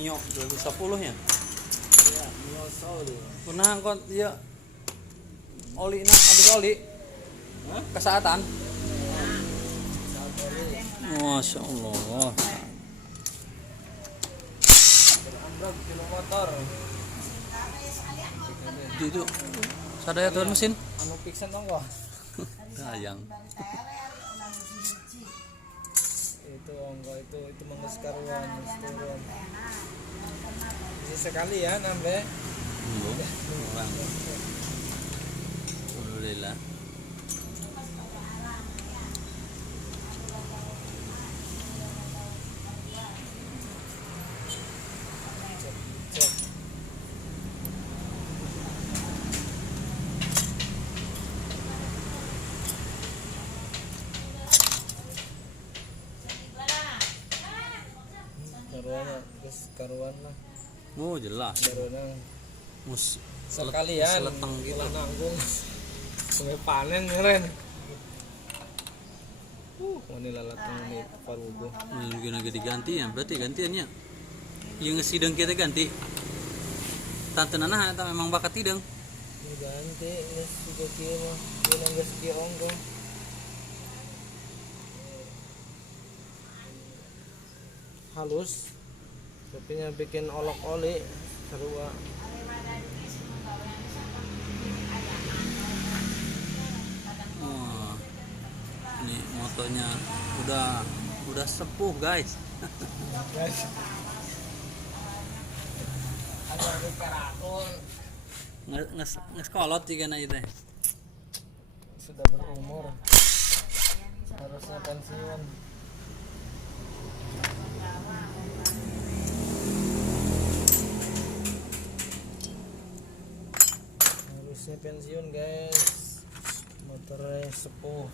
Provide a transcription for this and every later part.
Mio 2010 ya. Ya, Mio Soul. Pernah angkot ya oli nak habis oli. Hah? Kesehatan. Saat oli. Masya Allah. Berambruk kilo motor. Di itu sadaya turun mesin. Anu piksen dong kok. Sayang. Itu ongko itu menggeskaruan turun. Bisa sekali ya nambah. Orang. Alhamdulillah. Cek. Karuan, terus karuan lah. Oh jelas. Baru Mus sekalian seleteng gitu. ulah nanggung sampai panen keren. Ini lalatang ini parugo. Mungkin lagi diganti ya, berarti gantiannya. Yang ngesideng kita ganti. Tante Nana eta memang bakat tideng. Ini ganti, ini sudah kira, ini nggak sekian ongko. Halus, tapi nya bikin olok oli seru. Oh, ini motonya udah sepuh guys. Guys, ada keraton Ngeskolot juga na itu. sudah berumur, harusnya pensiun. Harusnya pensiun guys, motornya sepuh.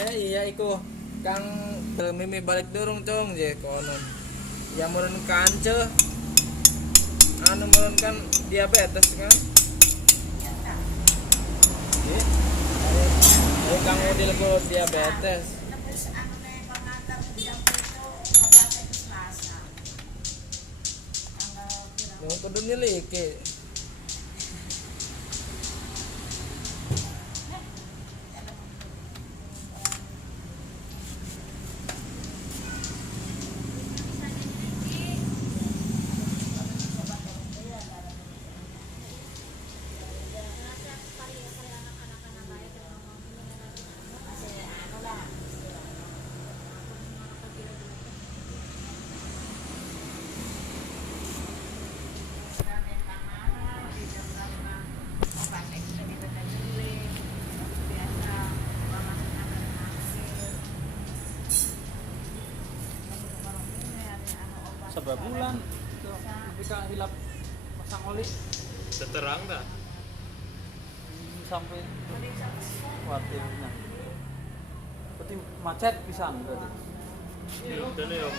Ya iya iku Kang Mimi balik dorong cong je konon. Ya meureun kance. Anu meureun kan diabetes kan. Nggih. Ayo Kang Udil ku diabetes. Yang kudu niliki. Seberapa bulan itu ketika hilap pasang oli Seterang dah. sampai khawatirnya. Berarti macet pisan berarti. Itu nih Om.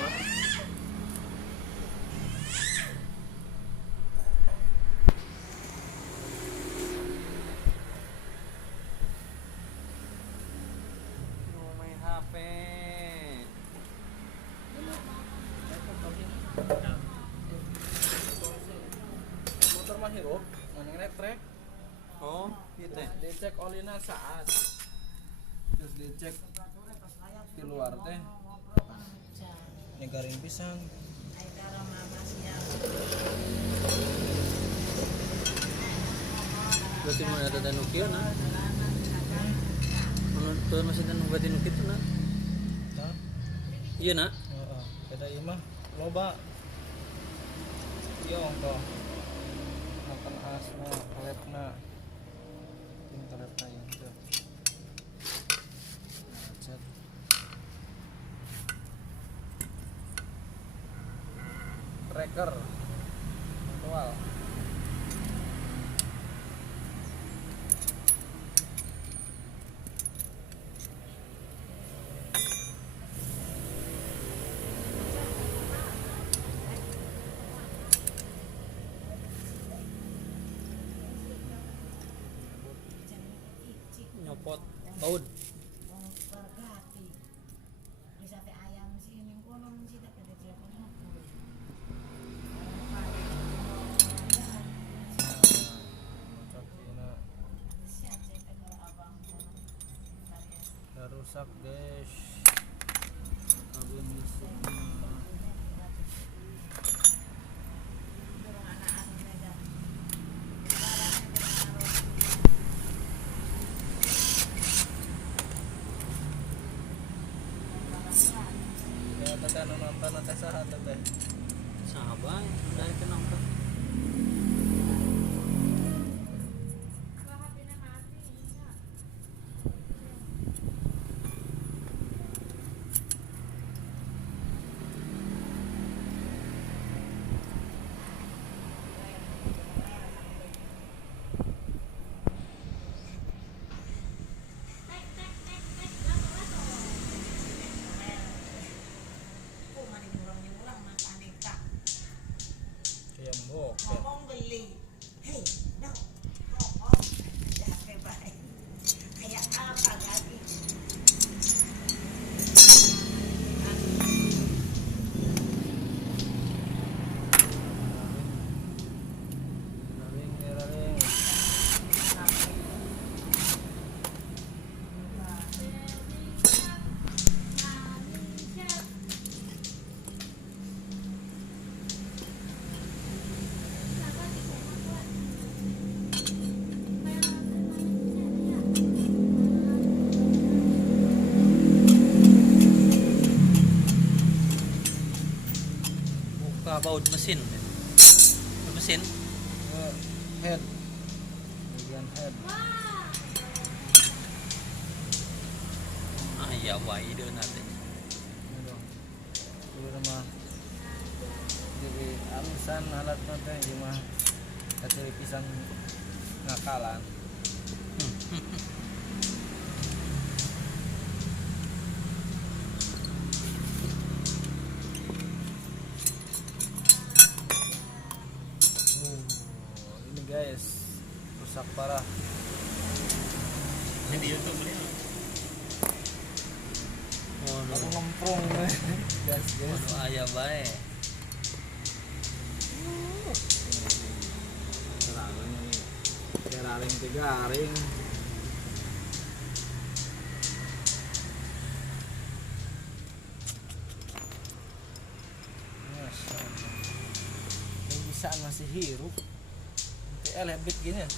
Main HP. Motor mah hirup, nang elektrik. Oh, gitu. Dicek olina saat. Terus dicek di luar teh. Nyegarin pisang. Berarti mau ada Nukia nah. Menurut masih ada berarti Nukia itu nah. Hah? Iya nak. Heeh. Beda ieu mah loba. Ieu ongko. Makan asma, kalepna. Ini kalepna ieu teh. Macet. Tracker. Manual. baud. Bergati. Bisa teh ayam sih ning kono sih tapi ada dia kono. Udah rusak guys, kabin listriknya. Ya teteh nonton teh saha teteh. Sahabat dari kenapa? Ayam boket. Ngomong beli. Hei, no. Ngomong. Capek baik. Kayak apa lagi? Raring ya raring. Buka baut mesin. Mesin. Head. Bagian head. Ah ya wae deh nanti. Ini dong. Dulu mah jadi alisan alat nanti cuma kecil pisang ngakalan. Ini guys rusak parah. Ini di YouTube ini. Aku Waduh, ngemprong guys. waduh ayah bae. Terangnya nih garing garing. Masya Allah. Yang bisa masih hirup. TL habit gini ya.